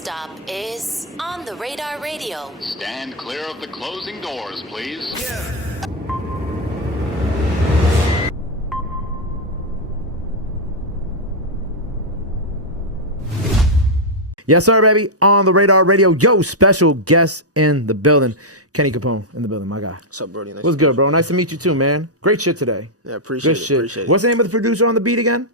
stop is On the Radar Radio. Stand clear of the closing doors, please. Yeah. Yes, sir, baby. On the Radar Radio. Yo, special guest in the building. Kenny Capone in the building, my guy. What's up, Brody? Nice What's good, bro? Nice to meet you too, man. Great shit today. Yeah, appreciate Good it. shit. Appreciate it. What's the name of the producer on the beat again?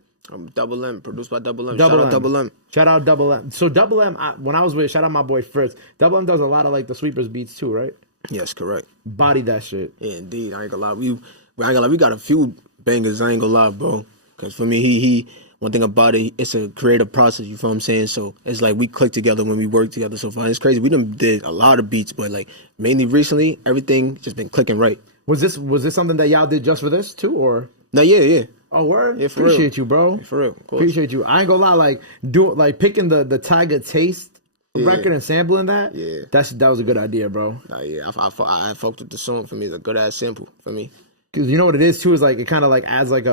Double M, produced by Double M. Double Shout M. out Double M. Shout out Double M. So Double M, when I was with, shout out my boy Fritz. Double M does a lot of like the Sweepers beats too, right? Yes, correct. Body that shit. Yeah, indeed. I ain't gonna lie. We got a few bangers. I ain't gonna lie, bro. Because for me, he one thing about it, it's a creative process. You feel what I'm saying? So it's like we click together when we work together so far. It's crazy. We done did a lot of beats, but like mainly recently, everything just been clicking right. Was this something that y'all did just for this too, or? No, yeah. Oh, word? Yeah, for Appreciate real. you, bro. Yeah, for real, of course. Appreciate you. I ain't gonna lie, like picking the Tiger Taste record and sampling that. Yeah. That was a good idea, bro. Nah, yeah, I fucked with the song. For me, it's a good ass sample for me. Because you know what it is too is like it kind of like adds like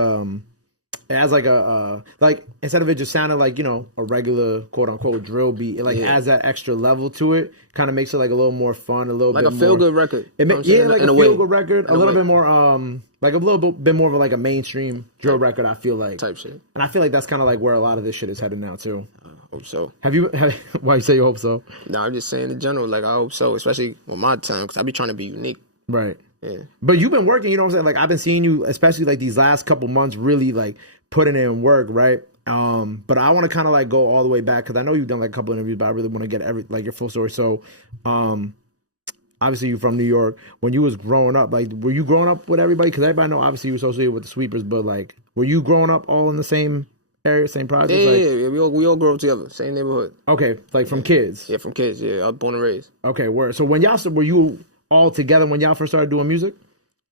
like instead of it just sounding like, you know, a regular quote unquote drill beat, it like adds that extra level to it. Kind of makes it like a little more fun, a little Like bit a feel more, good record. It like a feel good record, a little way. bit more like a little bit more of like a mainstream drill record. I feel like Type shit. and I feel like that's kind of like where a lot of this shit is headed now too. Hope so. Why you say you hope so? Nah, I'm just saying in general. Like I hope so, especially with my time, because I be trying to be unique. Right. Yeah. But you've been working, you know what I'm saying? Like I've been seeing you, especially like these last couple months, really like putting in work, right? But I want to kind of like go all the way back because I know you've done like a couple interviews, but I really want to get your full story. So, obviously you're from New York. When you was growing up, like were you growing up with everybody? Because everybody know obviously you were associated with the Sweepers, but like were you growing up all in the same area, same projects? Yeah. We all grew up together, same neighborhood. Okay, like from kids. Yeah, from kids. Yeah, I was born and raised. Okay, word. So when were you all together when y'all first started doing music?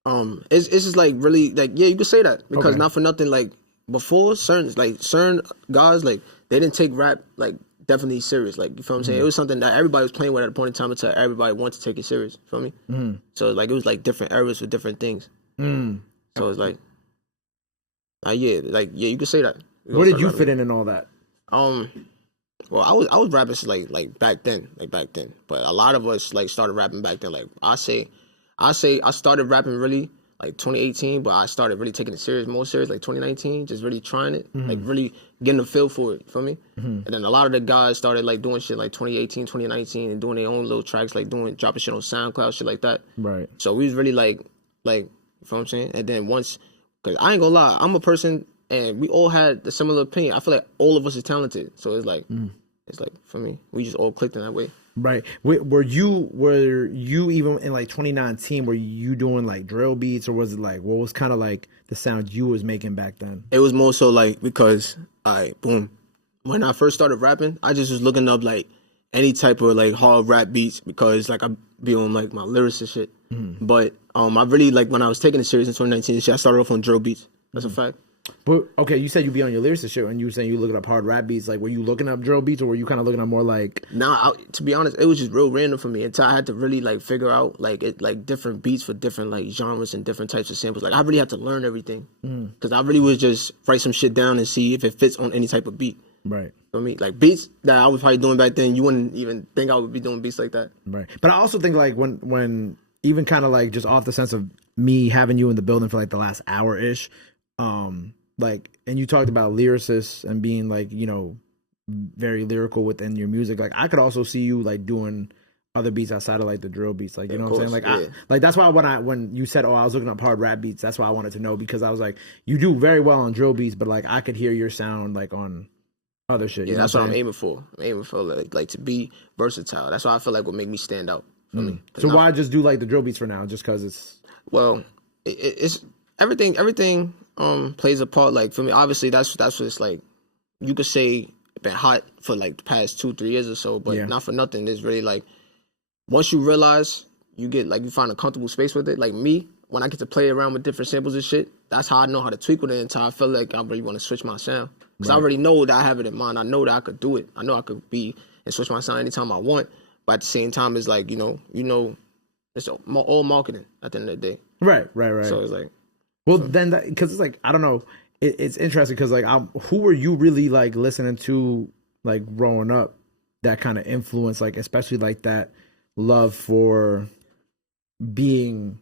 It's just like really like you could say that because Okay. not for nothing like before certain guys like they didn't take rap like definitely serious, like you feel what I'm saying. It was something that everybody was playing with at a point in time until everybody wanted to take it serious. You feel me? So like it was like different eras with different things. So it's like you could say that. Where did you fit in all that? Well, I was rapping like back then, but a lot of us like started rapping back then. Like I say I started rapping really like 2018, but I started really taking it more serious like 2019, just really trying it, like really getting a feel for it, feel me? And then a lot of the guys started like doing shit like 2018, 2019 and doing their own little tracks, like dropping shit on SoundCloud, shit like that. Right. So we was really like, you feel what I'm saying? And then once, cause I ain't gonna lie, I'm a person and we all had the similar opinion. I feel like all of us is talented. So it's like, for me, we just all clicked in that way. Right. Were you even in like 2019, were you doing like drill beats or was it like, what was kind of like the sound you was making back then? It was more so like, because when I first started rapping, I just was looking up like any type of like hard rap beats because like I be on like my lyrics and shit. But I really like when I was taking it serious in 2019, I started off on drill beats. That's a fact. But okay, you said you be on your lyrics and shit, and you were saying you looking up hard rap beats. Like, were you looking up drill beats, or were you kind of looking up more like? Nah, to be honest, it was just real random for me until I had to really like figure out like different beats for different like genres and different types of samples. Like I really had to learn everything because I really was just write some shit down and see if it fits on any type of beat. Right. For me, like beats that I was probably doing back then, you wouldn't even think I would be doing beats like that. Right. But I also think like when even kind of like just off the sense of me having you in the building for like the last hour ish, like, and you talked about lyricists and being like, you know, very lyrical within your music. Like I could also see you like doing other beats outside of like the drill beats. Like, you know what I'm saying? Like, like that's why when you said, oh, I was looking up hard rap beats, that's why I wanted to know, because I was like, you do very well on drill beats, but like I could hear your sound like on other shit. Yeah, that's what I'm aiming for. I'm aiming for like to be versatile. That's why I feel like would make me stand out. For me. So why just do like the drill beats for now? Just because it's it's everything plays a part. Like for me, obviously that's what it's like. You could say it's been hot for like the past 2-3 years or so, but not for nothing. It's really like once you realize you get like you find a comfortable space with it. Like me, when I get to play around with different samples and shit, that's how I know how to tweak with it until I feel like I really want to switch my sound. Because I already know that I have it in mind. I know that I could do it. I know I could be and switch my sound anytime I want. But at the same time, it's like, you know, it's all marketing at the end of the day. Right. So it's like, well, then because it's like, I don't know, it's interesting because like who were you really like listening to like growing up? that kind of influence, like especially like that love for being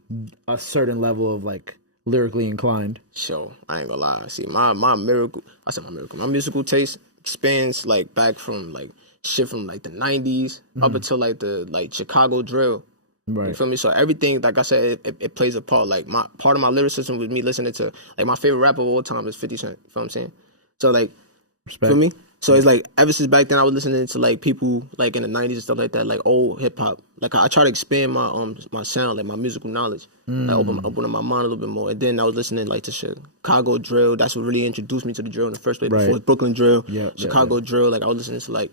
a certain level of like lyrically inclined? Sure, I ain't gonna lie. See, my musical taste spans like back from like shit from like the 90s up until like the like Chicago drill. Right. You feel me? So everything, like I said, it plays a part. Like my part of my lyricism with me listening to like my favorite rapper of all time is 50 Cent. You feel what I'm saying? So like, Respect. feel me? So it's like ever since back then I was listening to like people like in the 90s and stuff like that, like old hip hop. Like I try to expand my sound, like my musical knowledge, like open my mind a little bit more. And then I was listening like to Chicago drill. That's what really introduced me to the drill in the first place. Right. Before Brooklyn drill, Yeah, Chicago drill. Like I was listening to like,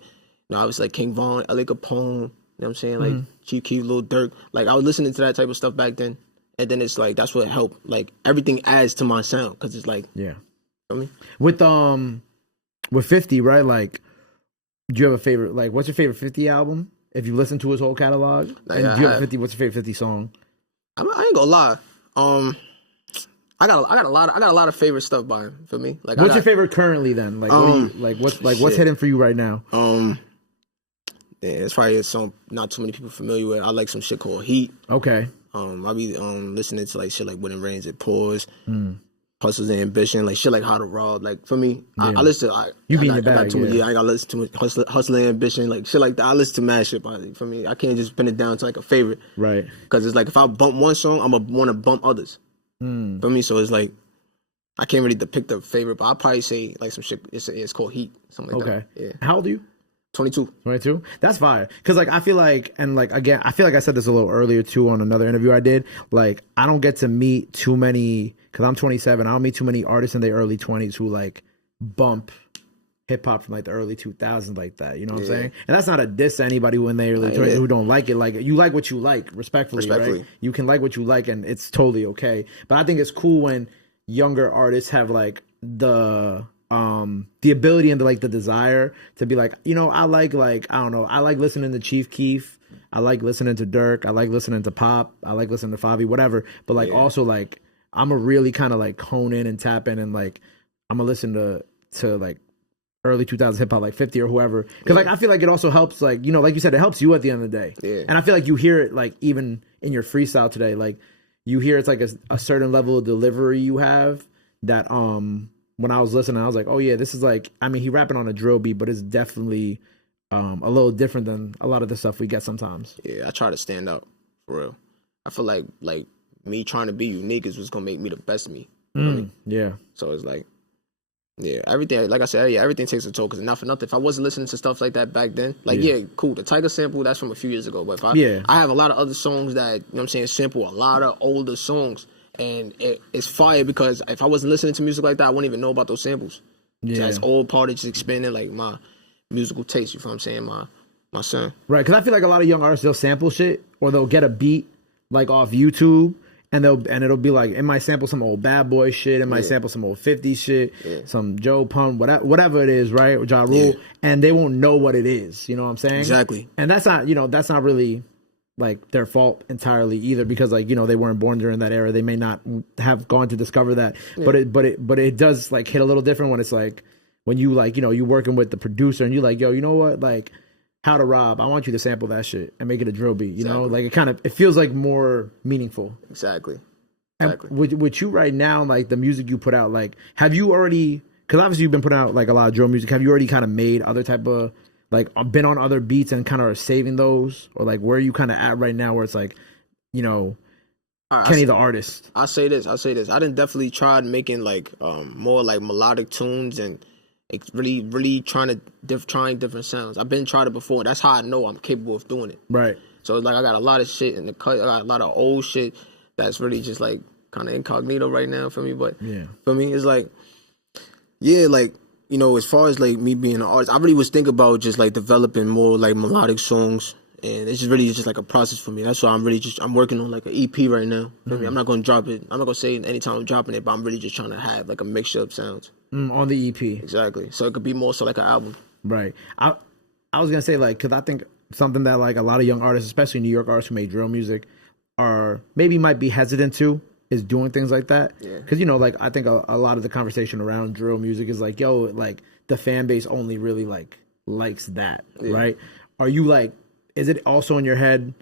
I was like King Von, LA Capone. You know what I'm saying? Like Chief Keef, Lil Durk. Like I was listening to that type of stuff back then. And then it's like, that's what helped. Like everything adds to my sound. Cause it's like, Yeah. You know With 50, right? Like, do you have a favorite? Like, what's your favorite 50 album? If you listen to his whole catalog, and do you have 50? What's your favorite 50 song? I ain't gonna lie. I got a lot of favorite stuff by him. For me, like what's your favorite currently? Then, like, what do you like? What's hitting for you right now? Yeah, it's probably a song not too many people familiar with. I like some shit called Heat. Okay. I be listening to like shit like When It Rains It Pours. Hustles and Ambition, like shit like How to Rob. Like for me, I listen to you be in the I got bag. too much, I gotta listen to Hustle and Ambition, like shit like that. I listen to mad shit. For me, I can't just pin it down to like a favorite, Right? Because it's like if I bump one song, I'm gonna want to bump others. For me, so it's like I can't really depict a favorite, but I'll probably say like some shit. It's called Heat, something like that. Yeah. How old are you? 22. 22? That's fire. Because, like, I feel like, and, like, again, I feel like I said this a little earlier, too, on another interview I did. Like, I don't get to meet too many, because I'm 27, I don't meet too many artists in their early 20s who, like, bump hip-hop from, like, the early 2000s like that. You know what I'm saying? And that's not a diss to anybody who in their early 20s who don't like it. Like, you like what you like, respectfully, right? You can like what you like, and it's totally okay. But I think it's cool when younger artists have, like, the ability and the desire to be like, you know, I like I don't know, I like listening to Chief Keef, I like listening to Dirk, I like listening to Pop, I like listening to Favi, whatever. But like also like I'm a really kind of like hone in and tap in and like I'm gonna listen to like early 2000s hip hop, like 50 or whoever, because like I feel like it also helps, like, you know, like you said, it helps you at the end of the day. And I feel like you hear it like even in your freestyle today, like you hear it's like a certain level of delivery you have that when I was listening, I was like, oh yeah, this is like, I mean, he rapping on a drill beat, but it's definitely a little different than a lot of the stuff we get sometimes. Yeah, I try to stand out, for real. I feel like me trying to be unique is what's gonna make me the best me. Yeah. So it's like, yeah, everything, like I said, yeah, everything takes a toll, because not for nothing, if I wasn't listening to stuff like that back then, like, yeah, cool, the Tiger sample, that's from a few years ago, but if I have a lot of other songs that, you know what I'm saying, sample a lot of older songs. And it's fire because if I wasn't listening to music like that, I wouldn't even know about those samples. Yeah. So that's all part of just expanding like my musical taste. You feel what I'm saying? My son. Right, because I feel like a lot of young artists, they'll sample shit or they'll get a beat like off YouTube and it'll be like, it might sample some old Bad Boy shit, it might sample some old 50s shit, some Joe Pun, whatever it is, right? Or Ja Rule, and they won't know what it is. You know what I'm saying? Exactly. And that's not, you know, that's not really like their fault entirely either, because like, you know, they weren't born during that era, they may not have gone to discover that, but it does like hit a little different when it's like when you like, you know, you working with the producer and you like, yo, you know what, like How to Rob, I want you to sample that shit and make it a drill beat, you know, like it feels like more meaningful. Exactly. And with you right now, like the music you put out, like have you already, because obviously you've been putting out like a lot of drill music, have you already kind of made other type of, like, been on other beats and kind of are saving those? Or, like, where are you kind of at right now where it's like, you know, Kenny the artist? I'll say this. I done definitely tried making, like, more, like, melodic tunes and really trying different sounds. I've been tried it before, and that's how I know I'm capable of doing it. Right. So, it's like, I got a lot of shit in the cut. I got a lot of old shit that's really just, like, kind of incognito right now for me. But, for me, it's like, yeah, like, you know, as far as like me being an artist, I really was thinking about just like developing more like melodic songs, and it's just really just like a process for me. That's why I'm working on like an EP right now. I'm not going to drop it. I'm not going to say anytime I'm dropping it, but I'm really just trying to have like a mixture of sounds on the EP. Exactly, so it could be more so like an album. Right. I was gonna say like, because I think something that like a lot of young artists, especially New York artists who make drill music, are maybe might be hesitant to, is doing things like that. Because, you know, like, I think a lot of the conversation around drill music is like, yo, like, the fan base only really, like, likes that, right? Are you like, is it also in your head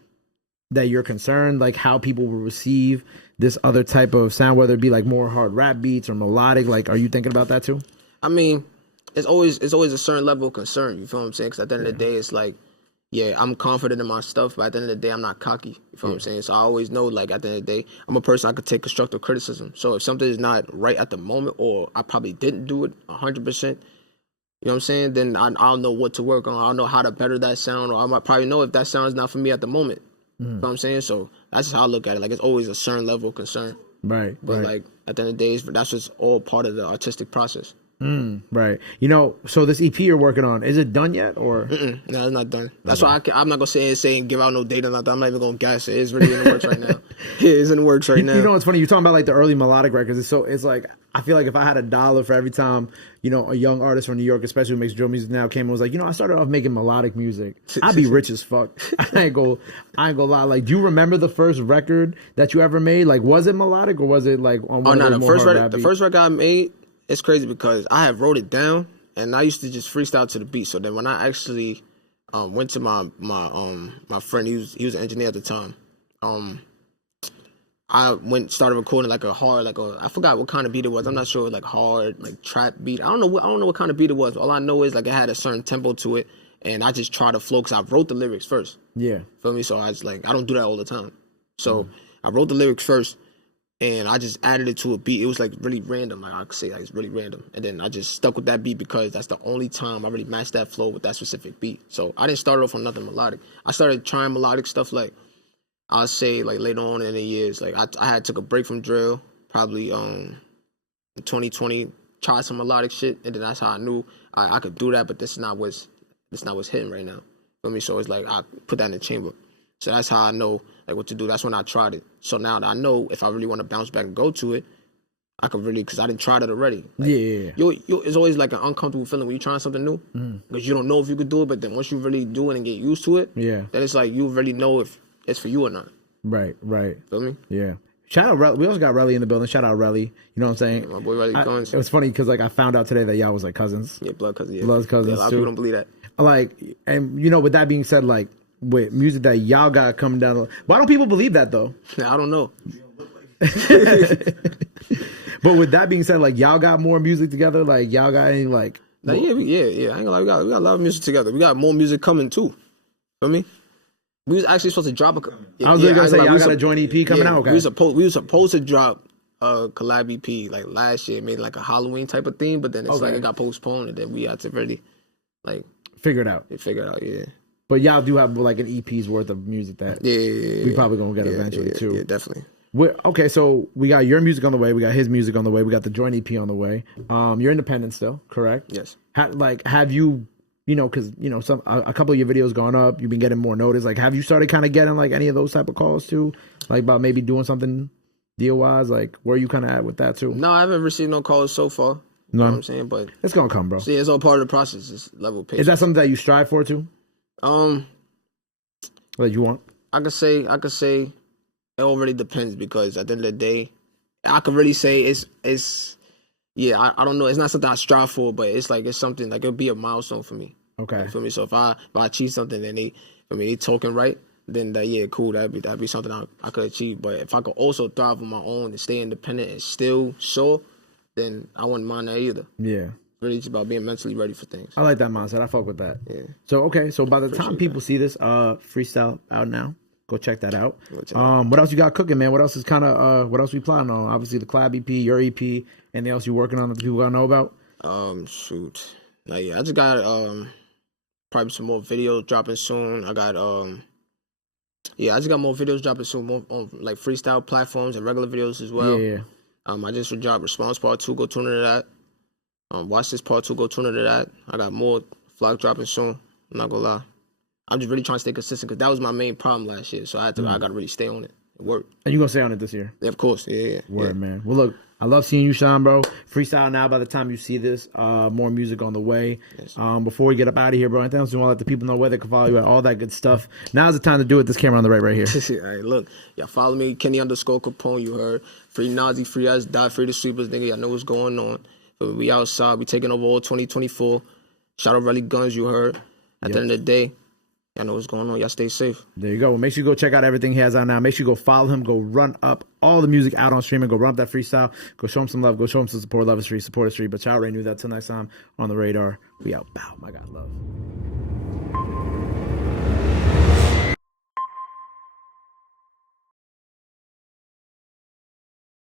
that you're concerned like how people will receive this other type of sound, whether it be like more hard rap beats or melodic? Like, are you thinking about that too? I mean, it's always a certain level of concern. You feel what I'm saying? Because at the end of the day, it's like, yeah, I'm confident in my stuff, but at the end of the day, I'm not cocky. You feel what I'm saying? So I always know, like, at the end of the day, I'm a person I could take constructive criticism. So if something is not right at the moment, or I probably didn't do it 100%, you know what I'm saying? Then I'll know what to work on. I'll know how to better that sound, or I might probably know if that sound is not for me at the moment. You know what I'm saying? So that's just how I look at it. Like, it's always a certain level of concern. Right. But like, at the end of the day, that's just all part of the artistic process. Right. You know, so this EP you're working on, is it done yet or? No, it's not done. That's why I'm not gonna say and give out no date or nothing. I'm not even gonna guess it. It's really in the works right now. Yeah, it's in the works right now. You know, it's funny. You're talking about like the early melodic records. It's like, I feel like if I had $1 for every time, you know, a young artist from New York, especially who makes drill music now, came and was like, you know, I started off making melodic music, I'd be rich as fuck. I ain't gonna lie. Like, do you remember the first record that you ever made? Like, was it melodic or was it like on one of those more hard rap beats? The first record I made, it's crazy because I have wrote it down and I used to just freestyle to the beat. So then when I actually went to my friend, he was an engineer at the time. I started recording like a hard, I forgot what kind of beat it was. I'm not sure, like hard, like trap beat. I don't know what kind of beat it was. All I know is like it had a certain tempo to it, and I just tried to flow because I wrote the lyrics first. Yeah, feel me? So I was like, I don't do that all the time. So I wrote the lyrics first, and I just added it to a beat. It was like really random. Like I could say, like it's really random. And then I just stuck with that beat because that's the only time I really matched that flow with that specific beat. So I didn't start off on nothing melodic. I started trying melodic stuff like, I'll say like later on in the years, like I had took a break from drill, probably in 2020, tried some melodic shit, and then that's how I knew I could do that. But this is not what's hitting right now. Feel me? So it's like I put that in the chamber. So that's how I know like what to do. That's when I tried it. So now that I know if I really want to bounce back and go to it, I could really, because I didn't try it already. Like, it's always like an uncomfortable feeling when you're trying something new, because you don't know if you could do it. But then once you really do it and get used to it, then it's like you really know if it's for you or not. Right. Feel me? Yeah. Shout out Relly. We also got Relly in the building. Shout out Relly. You know what I'm saying? Yeah, my boy Relly Gunz. It was funny because like I found out today that y'all was like cousins. Yeah, blood cousins. Yeah. Blood cousins. Yeah, a lot of people don't believe that. Like, and you know, with that being said, like with music that y'all got coming down, why don't people believe that though? I don't know. But with that being said, like y'all got more music together. Like y'all got any like? Yeah. I ain't gonna lie. We got a lot of music together. We got more music coming too. Feel me? We was actually supposed to drop I was gonna say y'all got a joint EP coming out. Okay. We were supposed to drop a collab EP like last year, made like a Halloween type of theme, but then it's like it got postponed, and then we had to really like figure it out. Yeah. But y'all do have like an EP's worth of music that we probably gonna get eventually too. Yeah, definitely. Okay, so we got your music on the way, we got his music on the way, we got the joint EP on the way. You're independent still, correct? Yes. Have you? You know, because you know, a couple of your videos gone up, you've been getting more notice. Like, have you started kind of getting like any of those type of calls too, like about maybe doing something deal wise? Like, where are you kind of at with that too? No, I haven't received no calls so far. You know what I'm saying? But it's gonna come, bro. See, it's all part of the process. It's level of patience. Is that something that you strive for too? That you want? I could say it all really depends, because at the end of the day, I could really say it's. Yeah, I don't know. It's not something I strive for, but it's like it's something like it'll be a milestone for me. Okay. You feel me? So if I achieve something and they talking right, then cool. That'd be something I could achieve. But if I could also thrive on my own and stay independent and still sure, then I wouldn't mind that either. Yeah. Really, it's about being mentally ready for things. I like that mindset. I fuck with that. Yeah. So by the time people see this freestyle out now, go check that out. What else you got cooking, man? What else is kind of what else we planning on? Obviously the collab EP, your EP. Anything else you working on that people gotta know about? Shoot. I just got probably some more videos dropping soon. I just got more videos dropping soon, more on like freestyle platforms and regular videos as well. Yeah. I just dropped Response Part 2, go tune into that. Watch This Part 2, go tune into that. I got more vlog dropping soon. I'm not gonna lie. I'm just really trying to stay consistent, because that was my main problem last year. So I gotta really stay on it. It worked. And you gonna stay on it this year? Yeah, of course. Yeah. Word, man. Well, look, I love seeing you shine, bro. Freestyle now. By the time you see this, more music on the way. Yes. Before we get up out of here, bro, anything else you want to let the people know where they can follow you at, all that good stuff. Now's the time to do it. This camera on the right here. All right, look, y'all follow me, Kenny_Capone. You heard free Nazi, free us, die free the sweepers, nigga. Y'all know what's going on. But we outside. We taking over all 2024. Shout out Relly Gunz, you heard. At the end of the day, y'all know what's going on. Y'all stay safe. There you go. Well, make sure you go check out everything he has out now. Make sure you go follow him. Go run up all the music out on streaming. Go run up that freestyle. Go show him some love. Go show him some support. Love is free. Support is free. But y'all already knew that. Till next time on the radar. We out. Bow. My God, love.